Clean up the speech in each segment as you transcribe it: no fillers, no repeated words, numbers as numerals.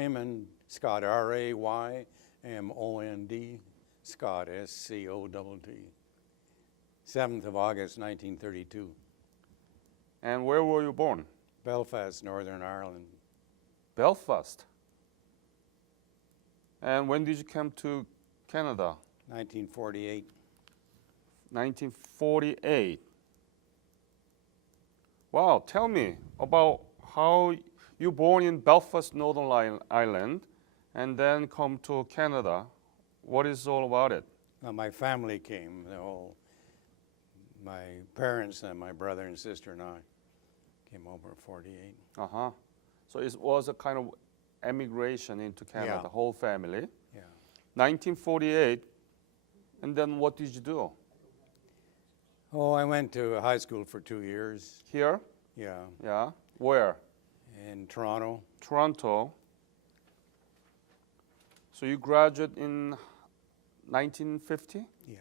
Raymond Scott, Raymond, Scott, Scott. 7th of August, 1932. And where were you born? Belfast, Northern Ireland. Belfast. And when did you come to Canada? 1948. 1948. Wow, tell me about how you born in Belfast, Northern Ireland, and then come to Canada. What is all about it? My family came, my parents and my brother and sister and I came over in 48. Uh-huh. So it was a kind of emigration into Canada, Yeah. the whole family. Yeah. 1948, and then what did you do? Oh, I went to high school for 2 years. Here? Yeah, Yeah. Where? in Toronto. Toronto. So you graduated in 1950? Yeah.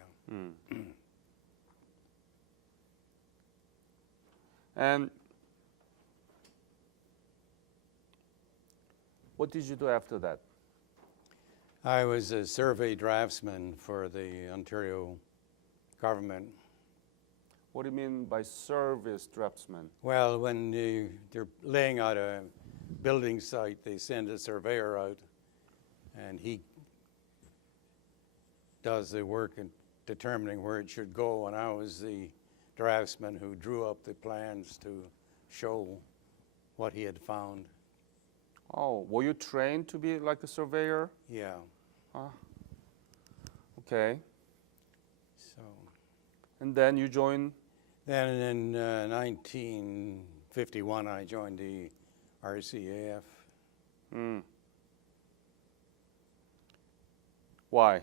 And what did you do after that? I was a survey draftsman for the Ontario government. What do you mean by service draftsman? Well, when they're laying out a building site, they send a surveyor out, and he does the work in determining where it should go. And I was the draftsman who drew up the plans to show what he had found. Oh, were you trained to be like a surveyor? Yeah. Okay. So And then you joined? then in 1951, I joined the RCAF. Why?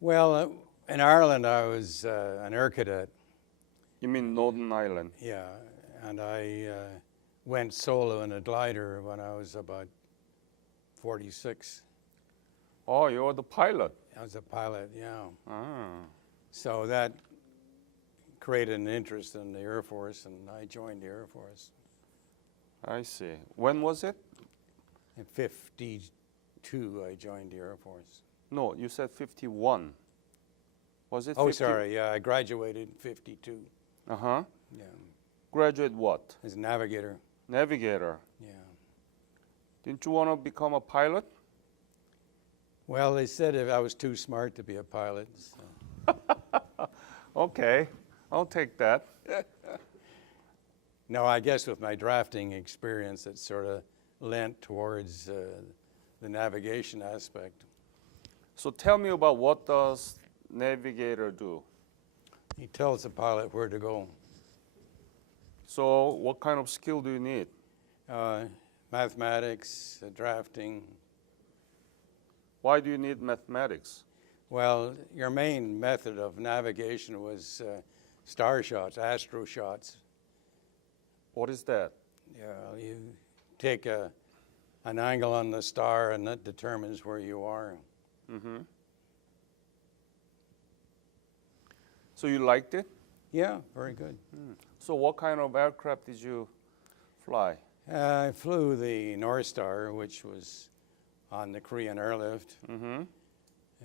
Well, in Ireland, I was an air cadet. You mean Northern Ireland? Yeah, and I went solo in a glider when I was about 46. Oh, you're the pilot. I was a pilot, yeah. Ah. So that created an interest in the Air Force, and I joined the Air Force. I see. When was it? In 52, I joined the Air Force. No, you said 51. Was it 50? Oh, sorry, yeah, I graduated in 52. Uh-huh. Yeah, Graduate what? as a navigator, Navigator. yeah. Didn't you want to become a pilot? Well, they said if I was too smart to be a pilot, so. Okay, I'll take that. No, I guess with my drafting experience, it sort of lent towards the navigation aspect. So tell me about what does navigator do? He tells the pilot where to go. So what kind of skill do you need? Mathematics, drafting. Why do you need mathematics? Well, your main method of navigation was star shots, astro shots. What is that? Yeah, you take an angle on the star, and that determines where you are. Mm-hmm. So you liked it? Yeah, very good. So what kind of aircraft did you fly? I flew the North Star, which was on the Korean airlift, Mm-hmm.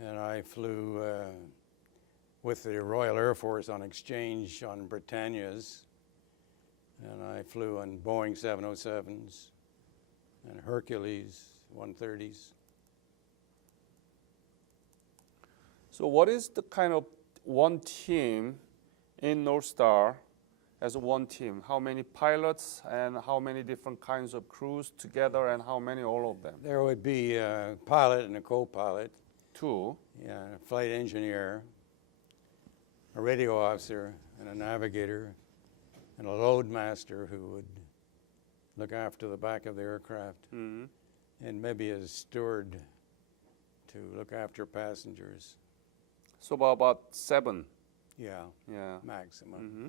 and I flew with the Royal Air Force on exchange on Britannias, and I flew on Boeing 707s and Hercules 130s. So what is the kind of one team in North Star as a one team? How many pilots and how many different kinds of crews together, and how many all of them? There would be a pilot and a co-pilot, Two. yeah, a flight engineer, a radio officer, and a navigator, and a load master who would look after the back of the aircraft, Mm-hmm. and maybe a steward to look after passengers. So about 7. Yeah, Yeah. maximum. Mm-hmm.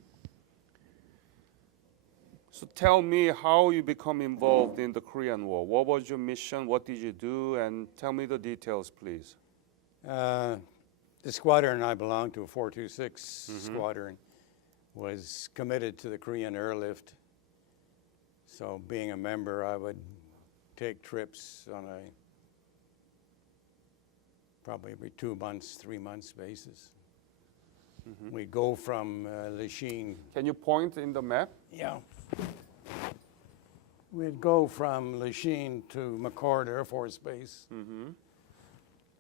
So tell me how you become involved in the Korean War. What was your mission? What did you do? And tell me the details, please. The squadron I belonged to, a 426 squadron, was committed to the Korean airlift. So being a member, I would take trips on a probably every 2 months, 3 months basis. We go from Lachine. Can you point in the map? Yeah. We'd go from Lachine to McCord Air Force Base, and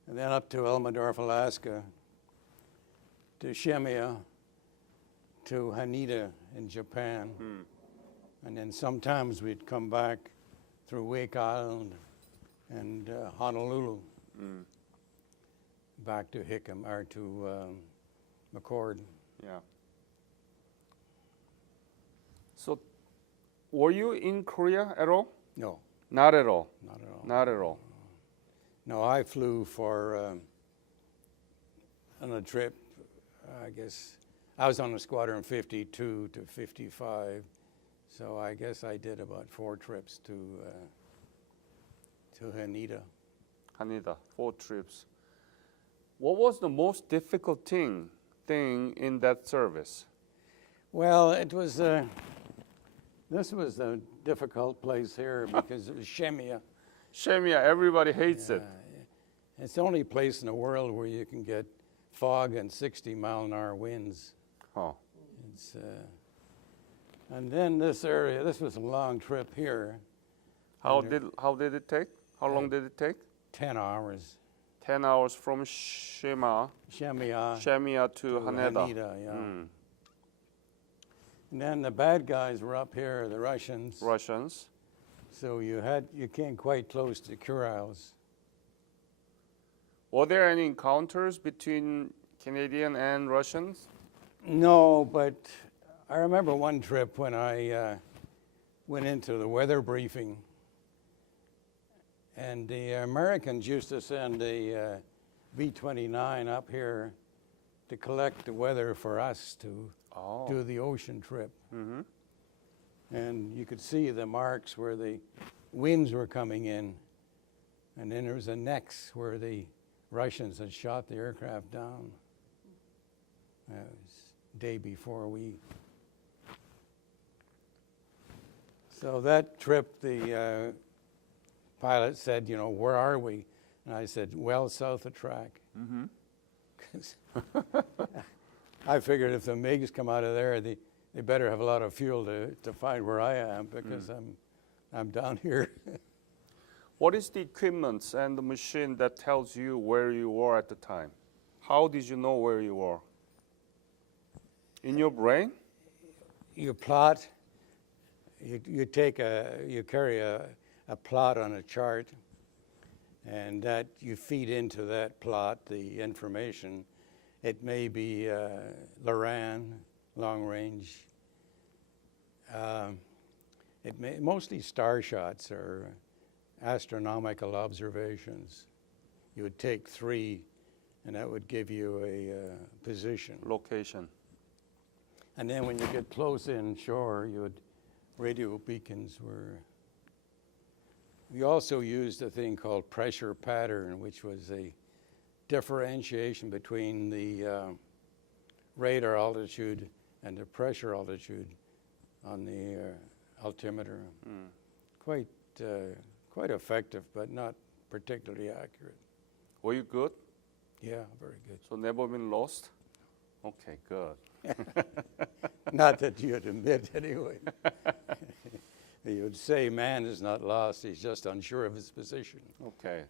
then up to Elmendorf, Alaska, to Shemya, to Haneda in Japan. And then sometimes we'd come back through Wake Island and Honolulu, back to Hickam, or to McCord. Yeah. So, were you in Korea at all? No, Not at all. not at all. Not at all. No, I flew for, on a trip, I guess, I was on the Squadron 52 to 55, so I guess I did about 4 trips to Haneda. Haneda, 4 trips. What was the most difficult thing in that service? Well, it was, this was a difficult place here because it was Shemya. Shemya, everybody hates it. It's the only place in the world where you can get fog and 60-mile-an-hour winds. Oh. It's, and then this area, this was a long trip here, How did it take? How long did it take? 10 hours. 10 hours from Shemya Shemya to Haneda. yeah. And then the bad guys were up here, the Russians. Russians. So you came quite close to Kurils. Were there any encounters between Canadian and Russians? No, but I remember one trip when I went into the weather briefing, and the Americans used to send a B-29 up here to collect the weather for us to do the ocean trip. And you could see the marks where the winds were coming in, and then there was a next where the Russians had shot the aircraft down. That was the day before we. So that trip, the pilot said, where are we? And I said, well south of track. 'Cause I figured if the MiGs come out of there, they better have a lot of fuel to find where I am, because I'm down here. What is the equipment and the machine that tells you where you were at the time? How did you know where you were? In your brain? You plot. You carry a plot on a chart, and that you feed into that plot the information. It may be Loran, long range. Mostly star shots or astronomical observations. You would take 3, and that would give you a position. Location. And then when you get close inshore, radio beacons were. We also used a thing called pressure pattern, which was a differentiation between the radar altitude and the pressure altitude on the altimeter. Quite effective, but not particularly accurate. Were you good? Yeah, very good. So never been lost? Okay, good. Not that you'd admit, anyway. You would say man is not lost, he's just unsure of his position. Okay.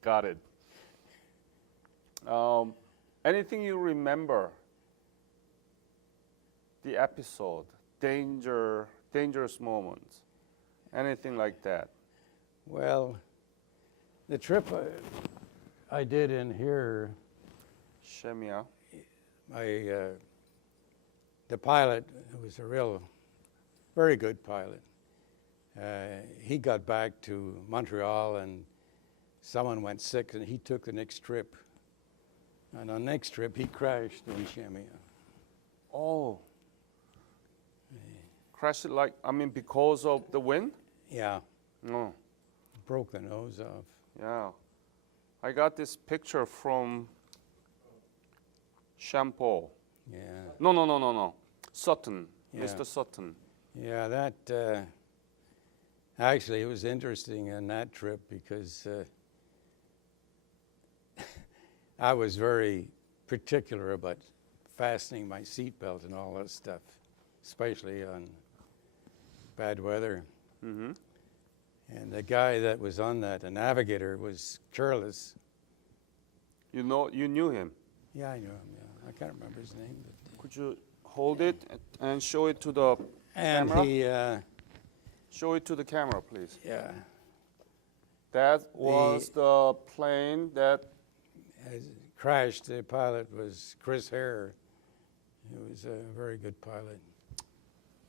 Got it. Anything you remember? The episode, dangerous moments, anything like that? Well, the trip I did in here, Shemya. the pilot, who was a very good pilot, he got back to Montreal, and someone went sick, and he took the next trip. And on the next trip, he crashed in Shemya. Oh. Crashed because of the wind? Yeah, No. broke the nose off. Yeah. I got this picture from Shampoo. Yeah, No. Sutton. Yeah. Mr. Sutton. yeah, that, Actually, it was interesting on that trip because I was very particular about fastening my seatbelt and all that stuff, especially on bad weather. Mm-hmm. And the guy that was on that, the navigator, was careless. You knew him. Yeah, I knew him. Yeah, I can't remember his name. But, Could you hold it and show it to the and camera? he, Show it to the camera, please. yeah, That was the plane that. has crashed. The pilot was Chris Hare. He was a very good pilot.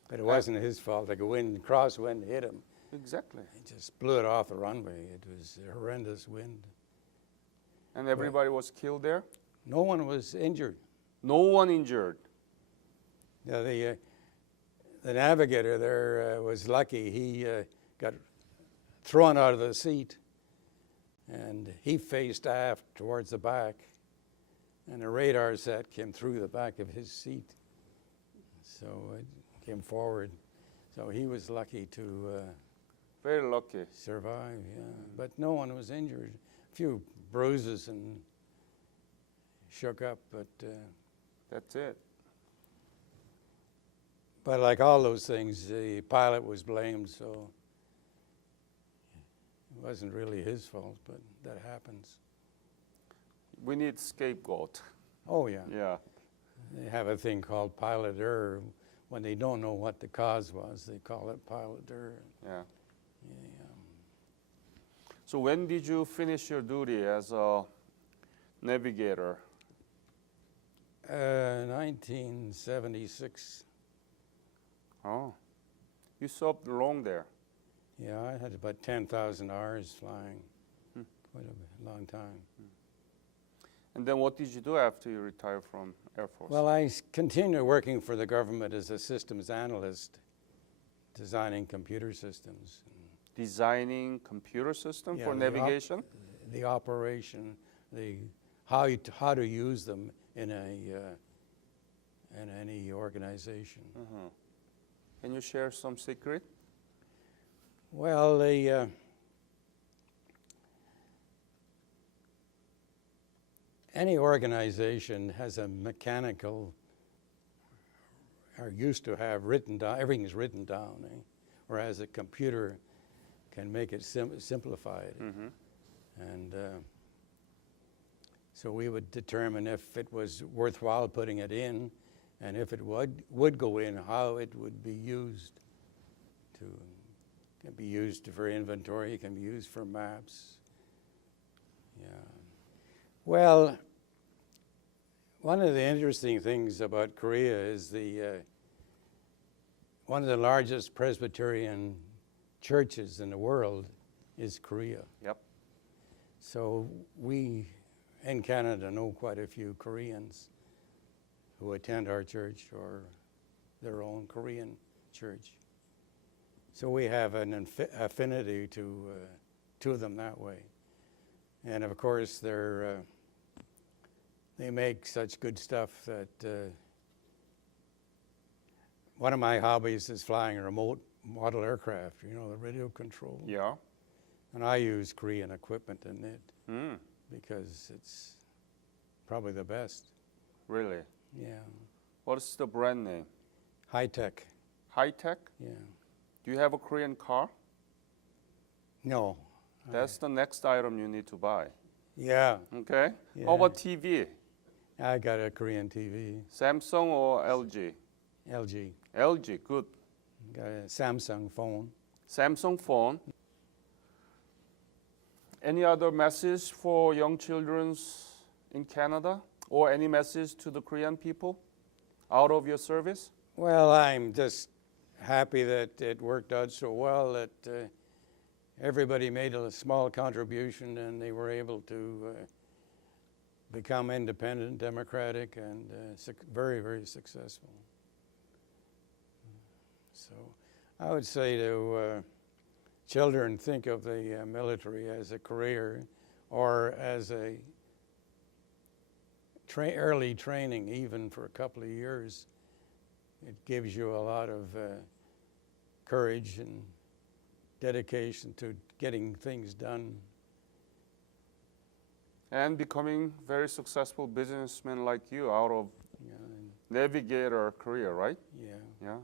But it wasn't his fault. Like a crosswind hit him. Exactly. It just blew it off the runway. It was a horrendous wind. And everybody was killed there? No one was injured. No one injured. Yeah, the navigator there was lucky. He got thrown out of the seat, and he faced aft towards the back, and a radar set came through the back of his seat, so it came forward. So he was lucky to Very lucky. survive, yeah. But no one was injured. A few bruises and shook up, but That's it. like all those things, the pilot was blamed, so it wasn't really his fault, but that happens. We need scapegoat. Oh, yeah. Yeah. They have a thing called pilot error. When they don't know what the cause was, they call it pilot error. Yeah. Yeah. So when did you finish your duty as a navigator? 1976. Oh. You served long there. Yeah, I had about 10,000 hours flying. Hmm. Quite a long time. And then what did you do after you retired from Air Force? Well, I continued working for the government as a systems analyst, designing computer systems. Designing computer system Yeah, for navigation? The operation, how to use them in any organization. Uh-huh. Can you share some secret? Well, any organization has a mechanical, or used to have written down, everything's written down, whereas a computer can make it simplified. Mm-hmm. And so we would determine if it was worthwhile putting it in, and if it would go in, how it would be used. It can be used for inventory, it can be used for maps. Yeah. Well, one of the interesting things about Korea is one of the largest Presbyterian churches in the world is Korea. Yep. So we in Canada know quite a few Koreans who attend our church or their own Korean church. So we have an affinity to them that way. And of course, they make such good stuff that one of my hobbies is flying a remote model aircraft, the radio control. Yeah. And I use Korean equipment in it Mm. because it's probably the best. Really? Yeah. What's the brand name? High tech. High Tech? Yeah. Do you have a Korean car? No. That's the next item you need to buy. Yeah. Okay. Yeah. How about TV? I got a Korean TV, Samsung or LG? LG. LG, good. Got a Samsung phone. Samsung phone. Any other message for young children in Canada? Or any message to the Korean people out of your service? Well, I'm just happy that it worked out so well that everybody made a small contribution and they were able to become independent, democratic, and very, very successful. So I would say to children, think of the military as a career or as a early training, even for a couple of years. It gives you a lot of courage and dedication to getting things done. And becoming very successful businessman like you out of Yeah, navigator career, right? yeah. Yeah.